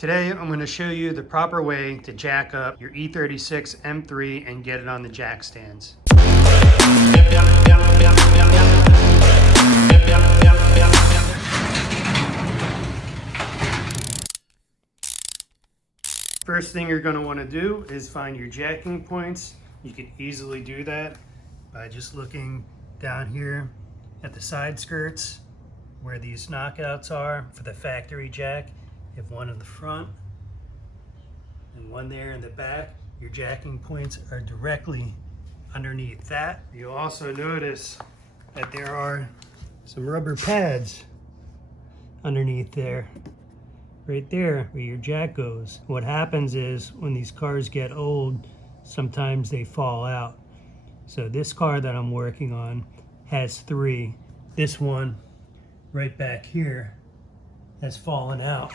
Today, I'm going to show you the proper way to jack up your E36 M3 and get it on the jack stands. First thing you're going to want to do is find your jacking points. You can easily do that by just looking down here at the side skirts where these knockouts are for the factory jack. You have one in the front and one there in the back. Your jacking points are directly underneath that. You'll also notice that there are some rubber pads underneath there, right there where your jack goes. What happens is when these cars get old, sometimes they fall out. So this car that I'm working on has 3. This one right back here has fallen out.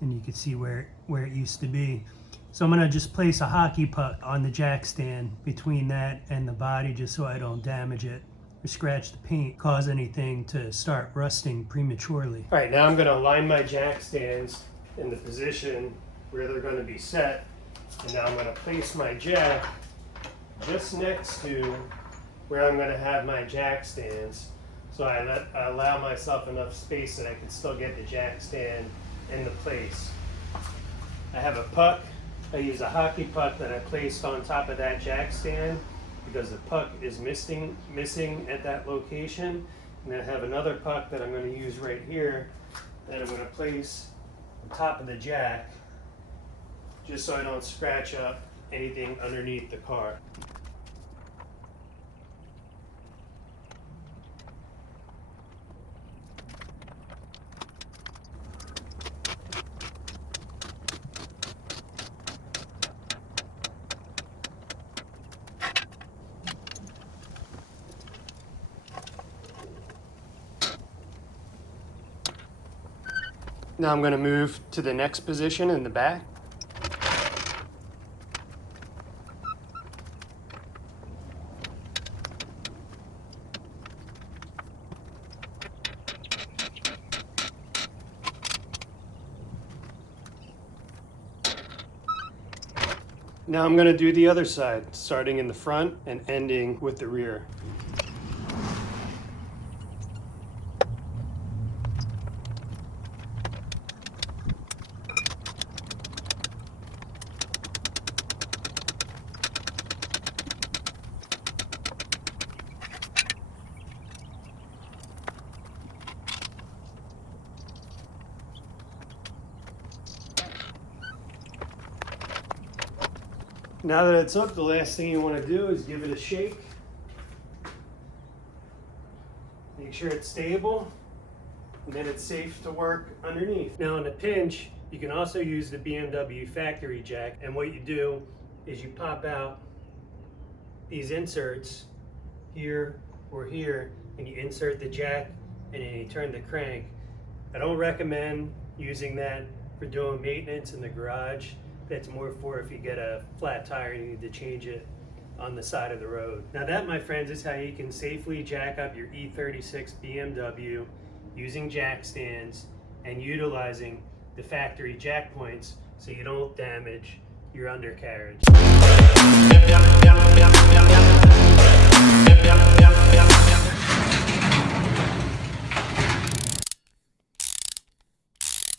And you can see where it used to be. So I'm gonna just place a hockey puck on the jack stand between that and the body, just so I don't damage it or scratch the paint, cause anything to start rusting prematurely. All right, now I'm gonna align my jack stands in the position where they're gonna be set. And now I'm gonna place my jack just next to where I'm gonna have my jack stands. So I allow myself enough space that I can still get the jack stand into place. I have a puck. I use a hockey puck that I placed on top of that jack stand because the puck is missing at that location. And I have another puck that I'm going to use right here that I'm going to place on top of the jack just so I don't scratch up anything underneath the car. Now I'm going to move to the next position in the back. Now I'm going to do the other side, starting in the front and ending with the rear. Now that it's up, the last thing you want to do is give it a shake. Make sure it's stable, and then it's safe to work underneath. Now in a pinch, you can also use the BMW factory jack, and what you do is you pop out these inserts here or here, and you insert the jack, and then you turn the crank. I don't recommend using that for doing maintenance in the garage. That's more for if you get a flat tire and you need to change it on the side of the road. Now that, my friends, is how you can safely jack up your E36 BMW using jack stands and utilizing the factory jack points so you don't damage your undercarriage.